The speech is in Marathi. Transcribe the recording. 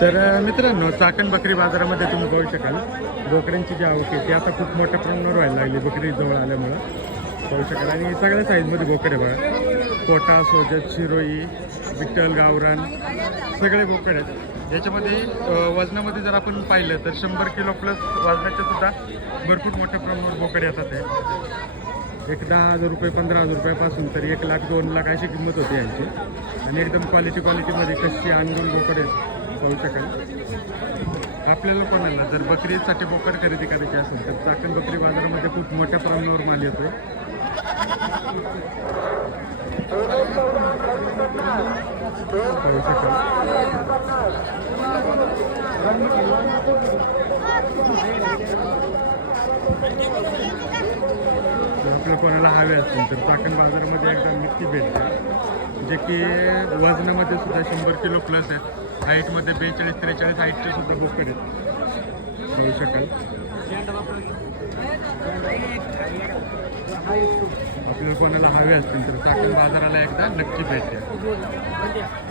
तर मित्रांनो, चाकण बकरी बाजारामध्ये तुम्ही बघू शकाल बोकड्यांची जी आवक आहे ती आता खूप मोठ्या प्रमाणावर व्हायला लागली बकरी जवळ आल्यामुळं पाहू शकाल. आणि सगळ्या साईजमध्ये बोकड आहे बघा. कोटा, सोजत, शिरोई, विठ्ठल, गावरान सगळे बोकड आहेत. याच्यामध्ये वजनामध्ये जर आपण पाहिलं तर 100 किलो प्लस वजनाचे सुद्धा भरपूर मोठ्या प्रमाणावर बोकड येतात आहे. एक 10,000 रुपये 15,000 रुपयापासून तर 1 लाख 2 लाख अशी किंमत होती यांची. आणि एकदम क्वालिटीमध्ये कशी अनगुल बोकड आहेत पाहू शकाल. आपल्याला कोणाला जर बकरीसाठी बोकड खरेदी करायची असेल तर चाकण बकरी बाजारामध्ये खूप मोठ्या प्रमाणावर माल येतोय. पाहू शकाल. जर आपल्याला कोणाला हवे असतील तर चाकण बाजारामध्ये एकदा नक्की भेट द्या. जे की वजनामध्ये सुद्धा 100 किलो प्लस आहेत. हाईटमध्ये 42-43 हाईटचे सुद्धा बोकड आहेत पाहू शकाल. आपल्याला कोणाला हवे असतील तर चाकण बाजाराला एकदा नक्की भेट द्या.